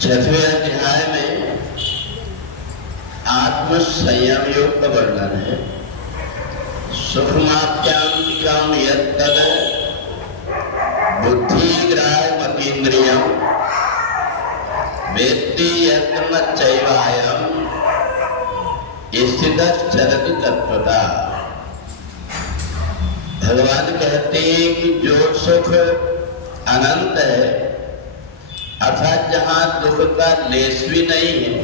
छठवें अध्याय में आत्म संयम योग का वर्णन है। सुखमाप्यांतिकम यत्तद बुद्धिग्राह्यमतीन्द्रियं वेत्ति यत्र चैवायं स्थितश्चरति तत्त्वता। भगवान कहते हैं कि जो सुख अनंत है अर्थात जहां दुख का लेश भी नहीं है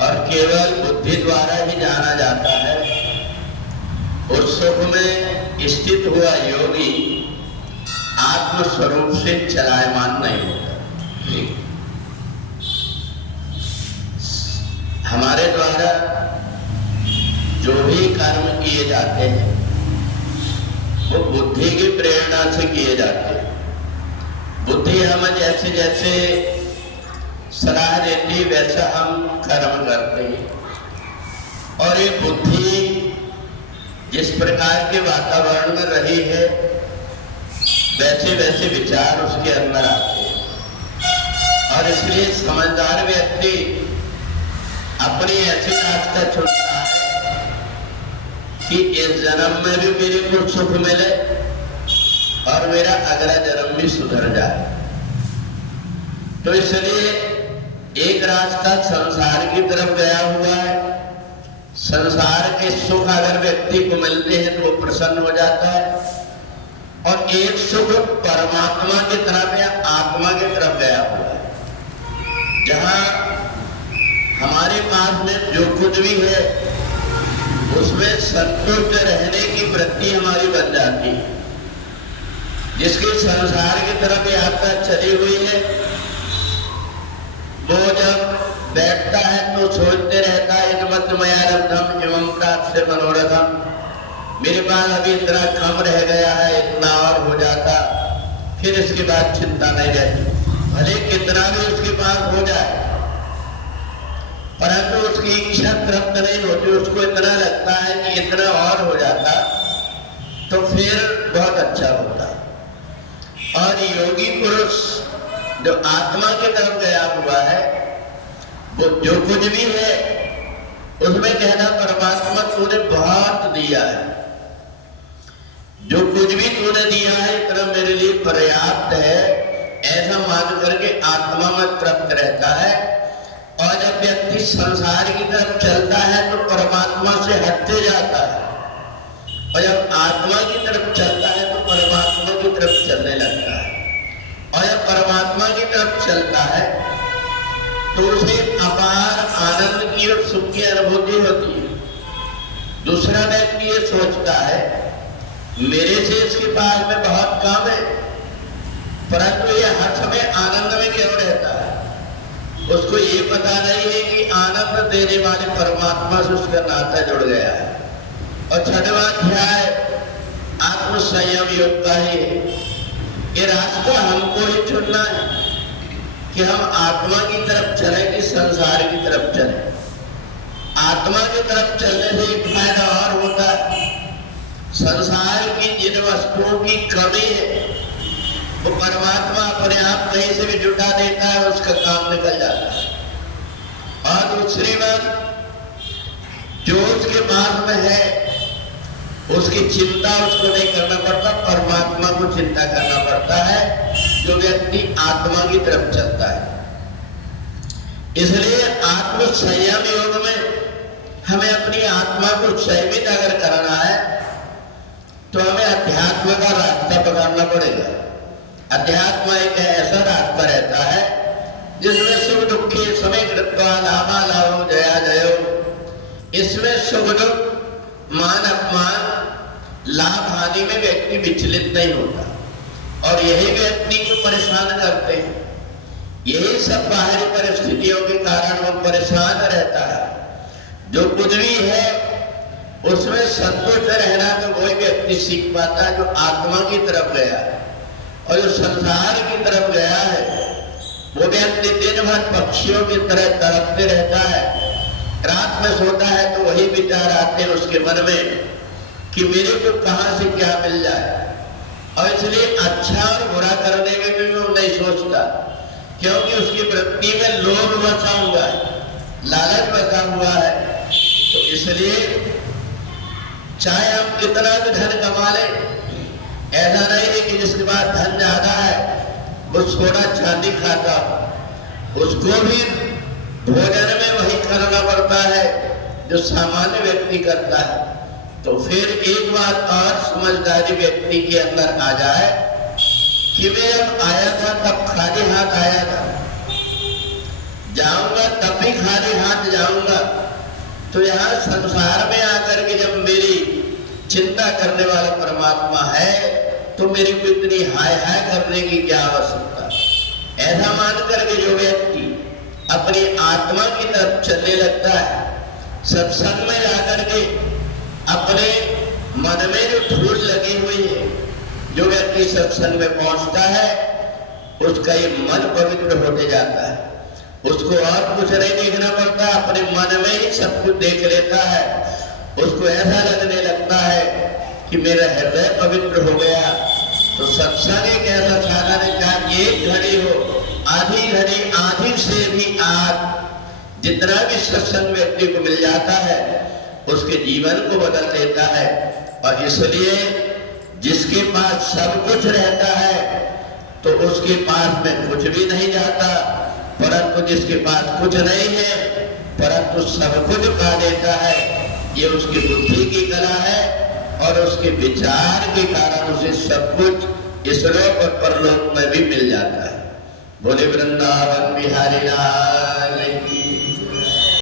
और केवल बुद्धि द्वारा ही जाना जाता है, उस सुख में स्थित हुआ योगी आत्म स्वरूप से चलायमान नहीं होता। हमारे द्वारा जो भी कर्म किए जाते हैं वो बुद्धि की प्रेरणा से किए जाते हैं। बुद्धि हमें जैसे जैसे सलाह देती वैसा हम कर्म करते हैं और ये बुद्धि जिस प्रकार के वातावरण में रही है वैसे वैसे विचार उसके अंदर आते हैं और इसलिए समझदार व्यक्ति अपनी ऐसी रास्ता चुनता है कि इस जन्म में भी मेरे को सुख मिले और मेरा अगला जन्म भी सुधर जाए। तो इसलिए एक रास्ता संसार की तरफ गया हुआ है। संसार के सुख अगर व्यक्ति को मिलते हैं तो वो प्रसन्न हो जाता है और एक सुख परमात्मा की तरफ या आत्मा की तरफ गया हुआ है, जहां हमारे पास में जो कुछ भी है उसमें संतुष्ट रहने की वृत्ति हमारी बन जाती है। जिसकी संसार की तरफ यात्रा चली हुई है वो जब बैठता है तो सोचते रहता है इनमत्मयारब्धम एवं प्राप्त से मनोरथम, मेरे पास अभी इतना कम रह गया है, इतना और हो जाता, फिर इसके बाद चिंता नहीं रहती। भले कितना भी उसके पास हो जाए परंतु उसकी इच्छा तृप्त नहीं होती। उसको इतना लगता है कि इतना और हो जाता तो फिर बहुत अच्छा होता। और योगी पुरुष जो आत्मा की तरफ गया हुआ है वो जो कुछ भी है उसमें कहना परमात्मा तूने बहुत दिया है, जो कुछ भी तूने दिया है इतना मेरे लिए पर्याप्त है, ऐसा मान करके आत्मा में तृप्त रहता है। और जब व्यक्ति संसार की तरफ चलता है तो परमात्मा से हटते जाता है और जब आत्मा की तरफ चलता है तो परमात्मा की तरफ चलने लगता है। और जब परमात्मा की तरफ चलता है तो उसे अपार आनंद की और सुख की अनुभूति होती है। दूसरा व्यक्ति ये सोचता है मेरे से इसके पास में बहुत कम है परंतु ये हर समय आनंद में क्यों रहता है। उसको ये पता नहीं है कि आनंद देने वाले परमात्मा से उसका नाता जुड़ गया है। और छठवां अध्याय आत्म संयम योग का ही है। ये रास्ता हमको ही चुनना है कि हम आत्मा की तरफ चले कि संसार की तरफ चले। आत्मा की तरफ चलने से एक फायदा और होता है, संसार की जिन वस्तुओं की कमी है वो परमात्मा अपने आप कहीं से भी जुटा देता है, उसका काम निकल जाता है। और दूसरी बात जो उसके पास में है उसकी चिंता उसको नहीं करना पड़ता, परमात्मा को चिंता करना पड़ता है जो व्यक्ति आत्मा की तरफ चलता है। इसलिए आत्म संयम योग में हमें अपनी आत्मा को संयमित अगर करना है तो हमें अध्यात्म का रास्ता पकड़ना पड़ेगा। अध्यात्म एक ऐसा रास्ता रहता है जिसमें सुख दुखी समय कृत्वा लाभा लाभो जया जयो, इसमें सुख दुख मान अपमान लाभ हानि में व्यक्ति विचलित नहीं होता और यही व्यक्ति को परेशान करते हैं। यही सब बाहरी परिस्थितियों के कारण वो परेशान रहता है। जो कुछ भी है उसमें संतुष्ट रहना तो वही व्यक्ति सीख पाता है जो आत्मा की तरफ गया है। और जो संसार की तरफ गया है वो व्यक्ति दिन भर पक्षियों की तरह तड़पते रहता है। रात में सोता है तो वही विचार आते हैं उसके मन में कि मेरे को कहां से क्या मिल जाए। और इसलिए अच्छा और बुरा करने में भी वो नहीं सोचता क्योंकि उसकी वृत्ति में लोभ बसा हुआ है, लालच बसा हुआ है। तो इसलिए चाहे हम कितना भी धन कमा ले, ऐसा नहीं है कि जिसके पास धन ज्यादा है वो सोना चांदी खाता, उसको भी भोजन में वही करना पड़ता है जो सामान्य व्यक्ति करता है। तो फिर एक बात और समझदारी व्यक्ति के अंदर आ जाए कि मैं जब आया था तब खाली हाथ आया था, जाऊंगा तब भी खाली हाथ जाऊंगा। तो यहाँ संसार में आकर के जब मेरी चिंता करने वाला परमात्मा है तो मेरी को इतनी हाय हाय करने की क्या आवश्यकता। ऐसा मान करके जो व्यक्ति अपनी आत्मा की तरफ चलने लगता है, सत्संग में जाकर के अपने मन में जो धूल लगी हुई है, जो व्यक्ति सत्संग में पहुंचता है उसका ये मन पवित्र होते जाता है। उसको और कुछ नहीं देखना पड़ता, अपने मन में ही सब कुछ देख लेता है। उसको ऐसा लगने लगता है कि मेरा हृदय पवित्र हो गया। तो सत्संग एक ऐसा साधन है, चाहे एक घड़ी हो, आधी घड़ी, आधी से भी आध, जितना भी सत्संग व्यक्ति को मिल जाता है उसके जीवन को बदल देता है। और इसलिए जिसके पास सब कुछ रहता है तो उसके पास में कुछ भी नहीं जाता, परंतु जिसके पास कुछ नहीं है परंतु सब कुछ पा देता है, ये उसकी बुद्धि की कला है। और उसके विचार के कारण उसे सब कुछ इस लोक और परलोक में भी मिल जाता है। बोले वृंदावन बिहारी लाल की।